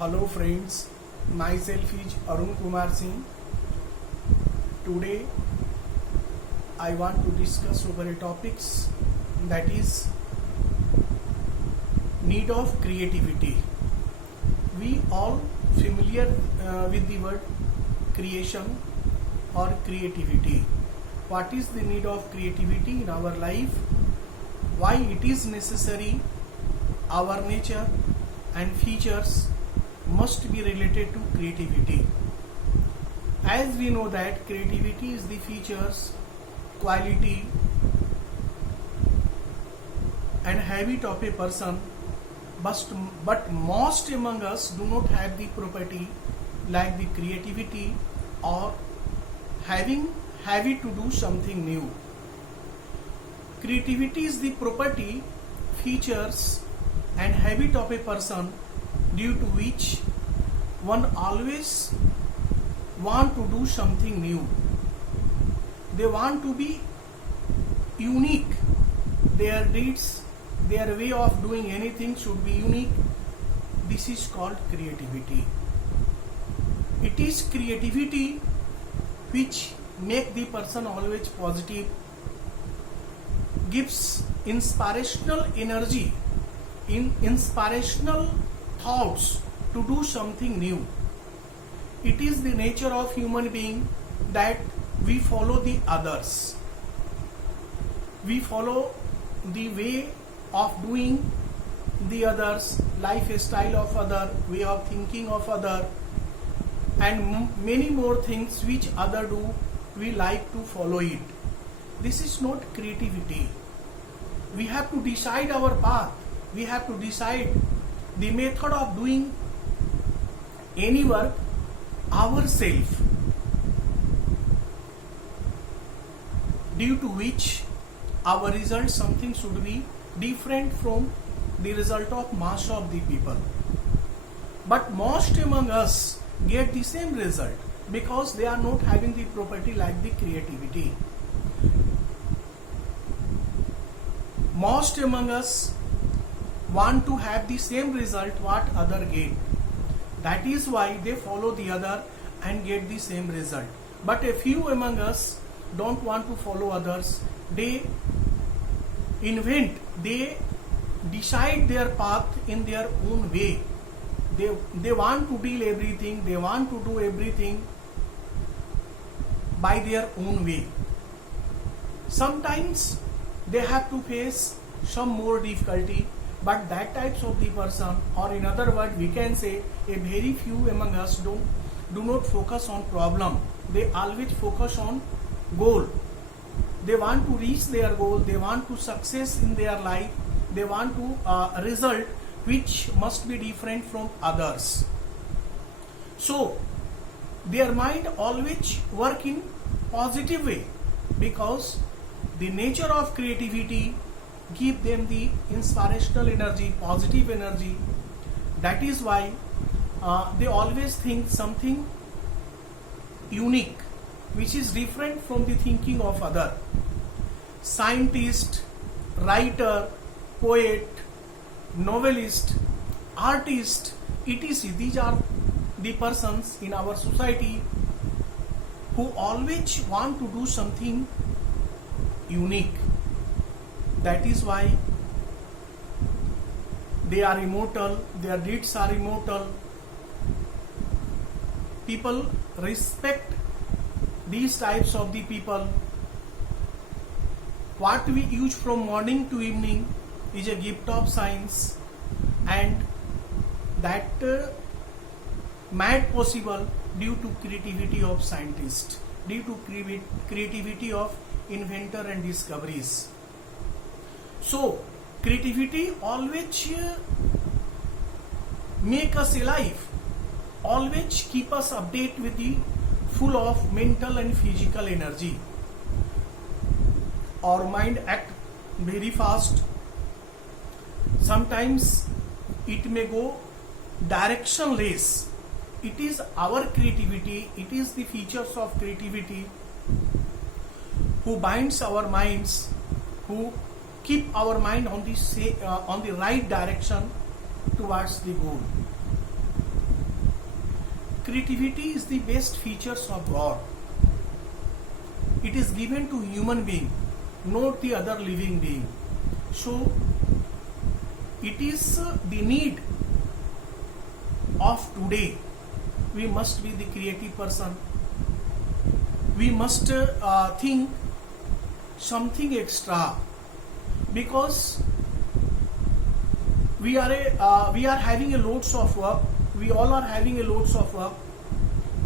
Hello friends, myself is Arun Kumar Singh. Today I want to discuss over a topics that is need of creativity. We all familiar with the word creation or creativity. What is the need of creativity in our life? Why it is necessary? Our nature and features must be related to creativity. As we know that creativity is the features, quality and habit of a person, but most among us do not have the property like the creativity or having habit to do something new. Creativity is the property, features and habit of a person due to which one always want to do something new. They want to be unique. Their deeds, their way of doing anything should be unique. This is called creativity. It is creativity which make the person always positive, gives inspirational energy, inspirational thoughts to do something new. It is the nature of human being that we follow the others. We follow the way of doing the others, lifestyle of other, way of thinking of other, and many more things which other do, we like to follow it. This is not creativity. We have to decide our path. We have to decide the method of doing any work ourselves, due to which our result something should be different from the result of mass of the people. But most among us get the same result because they are not having the property like the creativity. Most among us want to have the same result what other get. That is why they follow the other and get the same result. But a few among us don't want to follow others. They invent, they decide their path in their own way. They want to deal everything, they want to do everything by their own way. Sometimes they have to face some more difficulty, but that types of the person, or in other words we can say a very few among us do not focus on problem. They always focus on goal. They want to reach their goal, they want to success in their life, they want to result which must be different from others. So their mind always work in positive way because the nature of creativity give them the inspirational energy, positive energy. That is why they always think something unique which is different from the thinking of other. Scientist, writer, poet, novelist, artist, etc. These are the persons in our society who always want to do something unique. That is why they are immortal, their deeds are immortal. People respect these types of the people. What we use from morning to evening is a gift of science, and that made possible due to creativity of scientists, due to creativity of inventor and discoveries. So creativity always make us alive, always keep us update with the full of mental and physical energy. Our mind act very fast. Sometimes it may go directionless. It is our creativity, it is the features of creativity who binds our minds, who keep our mind on the right direction towards the goal. creativity is the best features of God. It is given to human being, not the other living being. So it is the need of today. We must be the creative person. We must think something extra, because we are having a loads of work. We all are having a loads of work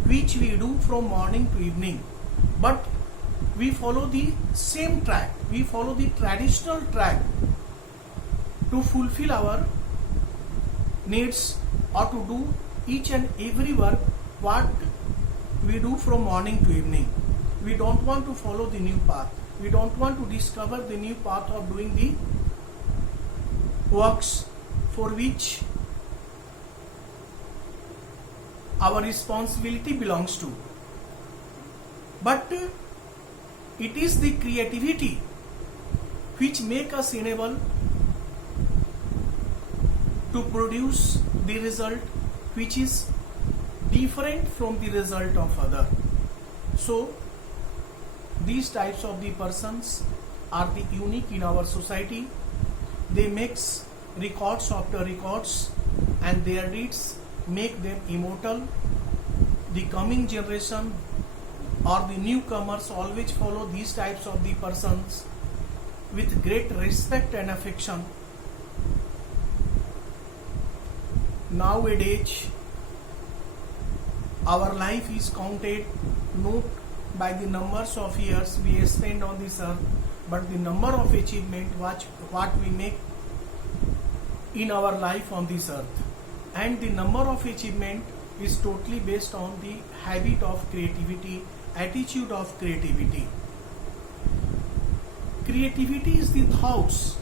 which we do from morning to evening, but we follow the same track. We follow the traditional track to fulfill our needs, or to do each and every work what we do from morning to evening. We don't want to follow the new path. We don't want to discover the new path of doing the works for which our responsibility belongs to. But it is the creativity which make us enable to produce the result which is different from the result of other. So these types of the persons are the unique in our society. They makes records after records, and their deeds make them immortal. The coming generation or the newcomers always follow these types of the persons with great respect and affection. Nowadays, our life is counted not by the numbers of years we spend on this earth, but the number of achievement what we make in our life on this earth. And the number of achievement is totally based on the habit of creativity, attitude of creativity. Creativity is the thoughts,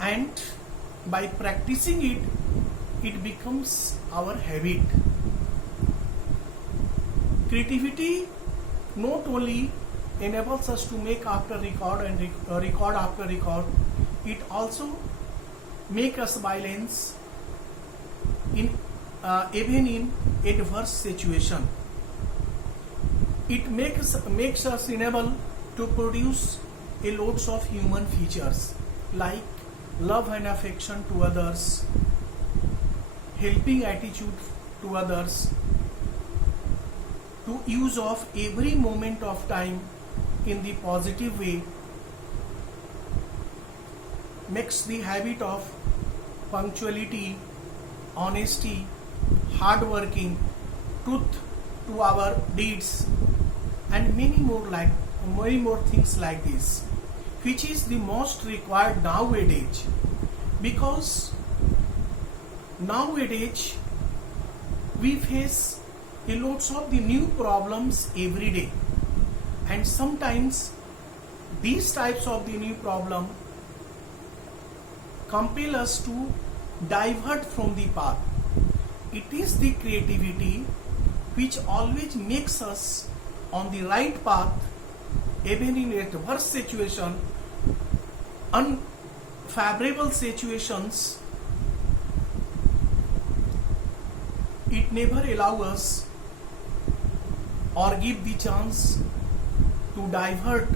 and by practicing it, it becomes our habit. Creativity not only enables us to make after record and record after record, it also makes us balance in even in adverse situation. It makes us enable to produce a loads of human features like love and affection to others, helping attitude to others, to use of every moment of time in the positive way, makes the habit of punctuality, honesty, hard working, truth to our deeds, and many more things like this, which is the most required nowadays. Because nowadays we face a lots of the new problems every day, and sometimes these types of the new problem compel us to divert from the path. It is the creativity which always makes us on the right path, even in adverse situation, unfavorable situations. It never allows us or give the chance to divert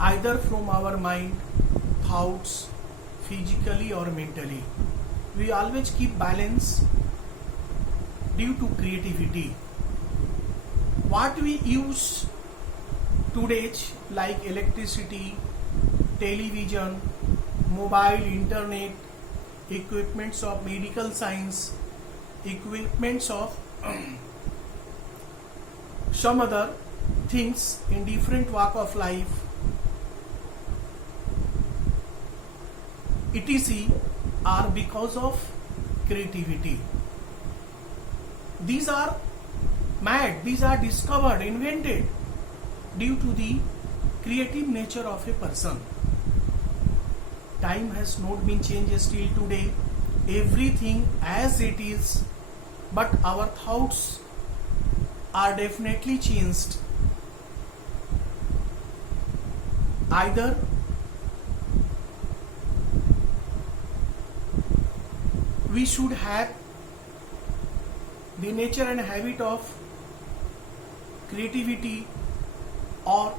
either from our mind, thoughts, physically or mentally. We always keep balance due to creativity. What we use today, like electricity, television, mobile, internet, equipments of medical science, equipments of some other things in different walk of life, etc., are because of creativity. These are made, these are discovered, invented due to the creative nature of a person. Time has not been changed still today. Everything as it is, but our thoughts are definitely changed. Either we should have the nature and habit of creativity or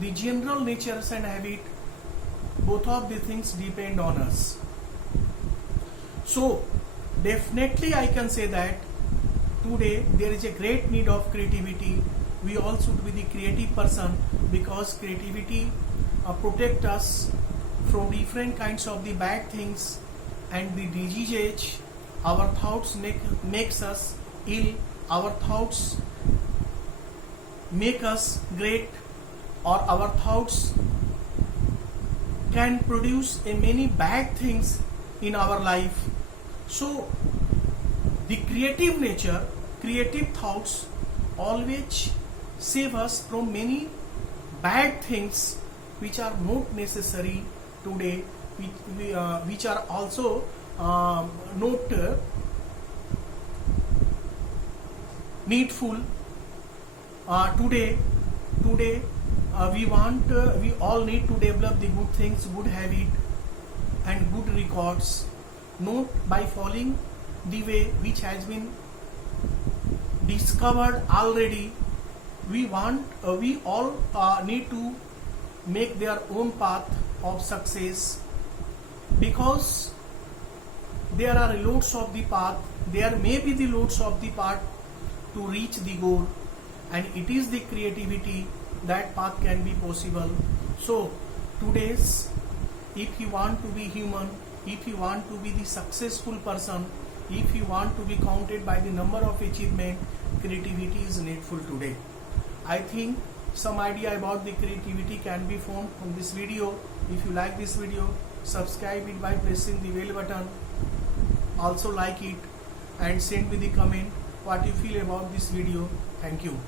the general natures and habit, both of the things depend on us. So definitely I can say that today there is a great need of creativity. We all should be the creative person, because creativity protect us from different kinds of the bad things and the diseases. Our thoughts makes us ill. Our thoughts make us great, or our thoughts can produce many bad things in our life. So the creative nature, creative thoughts always save us from many bad things which are not necessary today, which are also not needful today. We all need to develop the good things, good habit and good records, not by following the way which has been discovered already. We all need to make their own path of success, because there are loads of the path, there may be the loads of the path to reach the goal, and it is the creativity that path can be possible. So today's, if you want to be human, if you want to be the successful person, if you want to be counted by the number of achievement, creativity is needful today. I think some idea about the creativity can be found from this video. If you like this video, subscribe it by pressing the bell button. Also like it and send me the comment what you feel about this video. Thank you.